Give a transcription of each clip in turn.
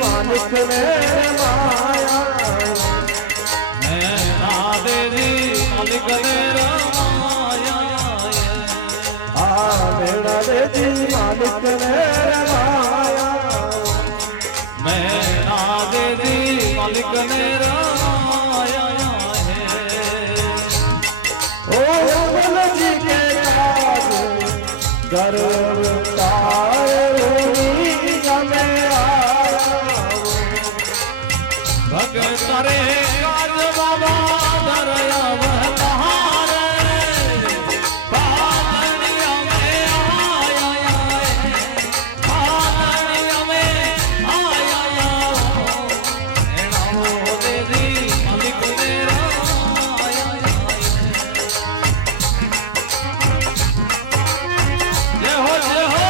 मालिक ने माया मालिक ने रमाया मेरा देवी मालिक ने रमाया मेरा देवी मालिक ने रमाया ओ अमल जी के काज गर्व भगत रे काज बाबा दरया बहार पालनिया में आया पालनिया में आया नामो देवी मालिक मेरा आया जय हो जय हो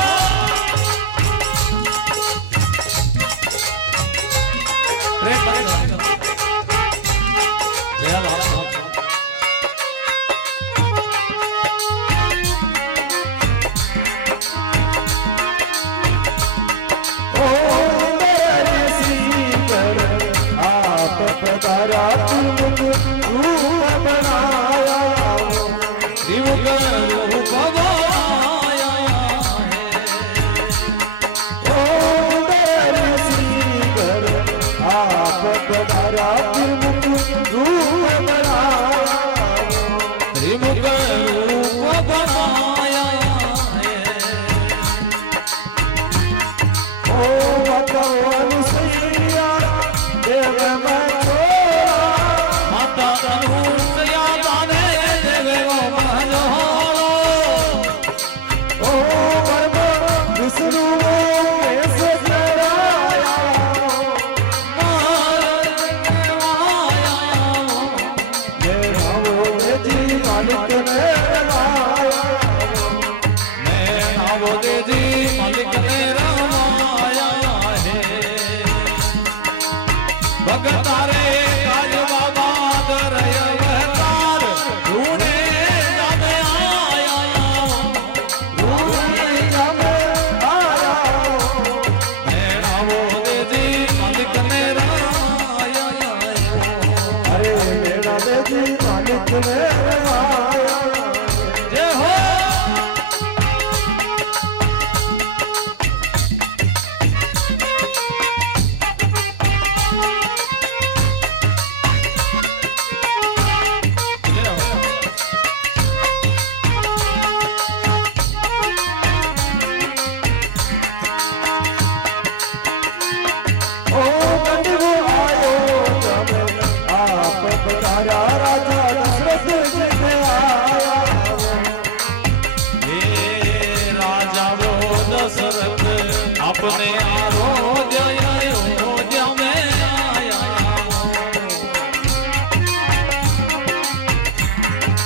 अपने आरोग्य आयोग्य में आया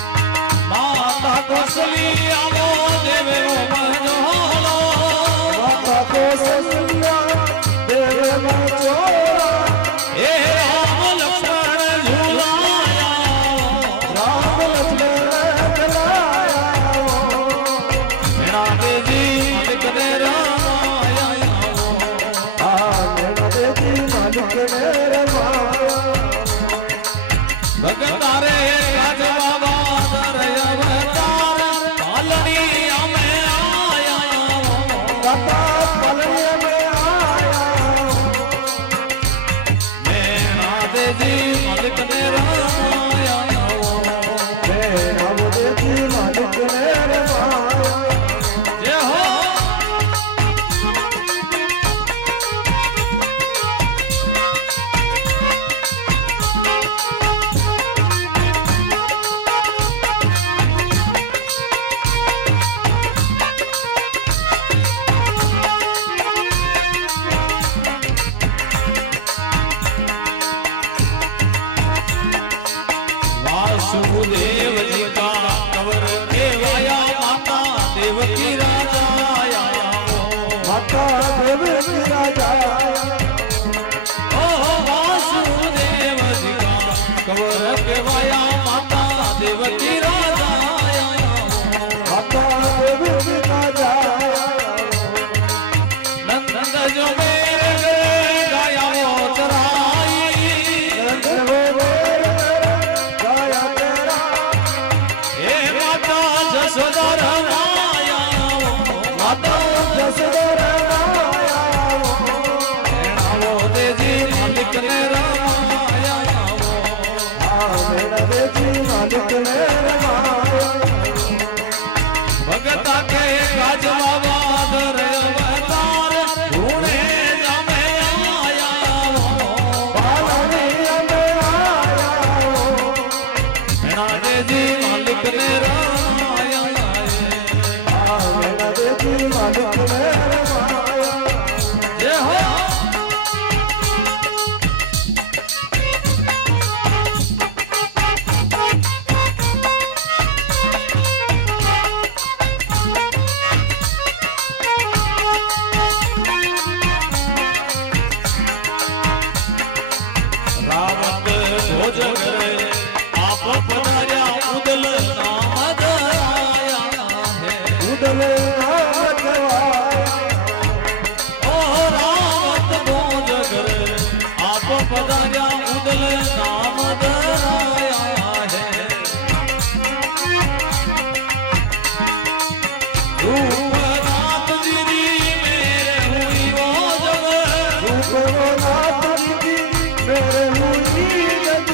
माता कौशल्या वो देवे मनोहलो माता कौशल्या देवे मनोहलो हे राम लक्ष्मण झूलाया राम लक्ष्मण झूलाया मेरा देवी मालिक ने भगत रे राज बाबा दरय अवतार पालनिया में आया पालनिया में आया मेरा देवी मालिक ने रमाया मेरा देवी मालिक ने रमाया जय हो वासुदेव जी का कवर देवाया माता देवकी राजा आया माता देवकी राजा आया માલિક ને રમાયા ભગતા કે ગાજવા બાદર અવતાર ધૂણે જામે આયા પાલણી અમે આયા મેણા દેજી માલિક ને રમાયા મેણા દેજી માલિક ને રમાયા જય હો રાવત ભોજ કરે આપ પધાર્યા ઉદલ નામ ધરાયા હે ઉદલે ઓ રાવત ભોજ કરે આપ પધાર્યા ઉદલ નામ ધરાયા હે રૂપ રાત જીરી મેરે હુઈ વો જગ મેરે મુની જગ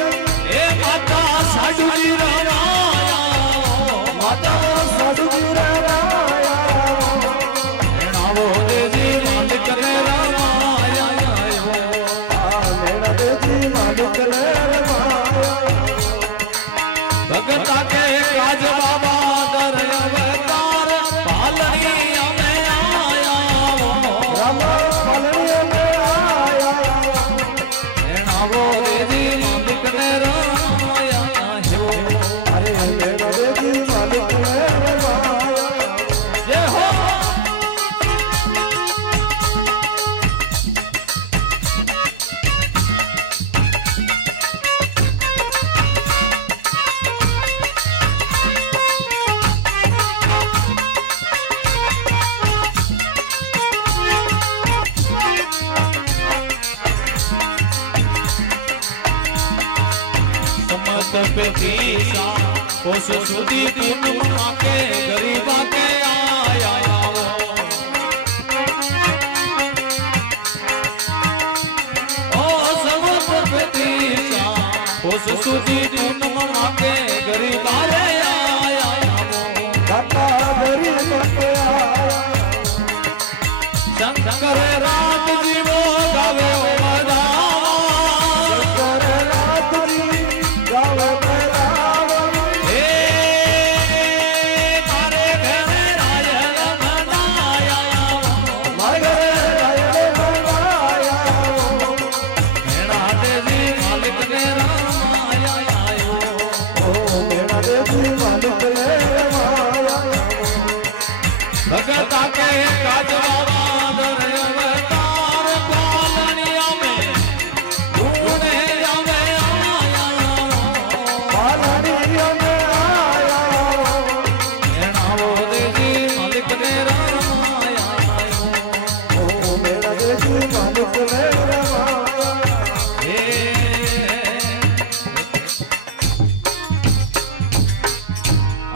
એ માતા સાડુજી રમાયા માતા સાધુ રાયા એણાવો દેજી માલિક ને રમાયા મેણા દેજી માલિક ને રમાયા ભગતા કે ગાજ બાબા દર અવતાર પાલણી અમે આયા રામા પાલણી અમે આયા એણાવો દેજી માલિક ને રમાયા અરે મેણા દેજી માલિક ને રમાયા જય હો समत पेतीसा कोस सुधी पूनम आके गरीबा के आया ओ समत पेतीसा कोस सुधी पूनम आके गरीबा रे आया દાતા ગરીબ માટે આયા शंकर रात जीवो गावे ओ मदावा કરે રાત્રિ ગાવે બરાબર हे मारे घरे राय मनाया મારે રાયડે બનાયા મેણા દેવી માલિક ને રમાયા ઓ મેણા દેજી માલિક ને રમાયા ભગતા કે ગાજવા બાદર અવતાર પાલણીયા મે ધૂણે જામે આયા પાલણી અમે આયા એણાવો દેજી માલિક ને રમાયા ઓ મેણા દેજી માલિક ને રમાયા હે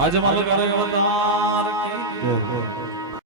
આજે માલિક અવતાર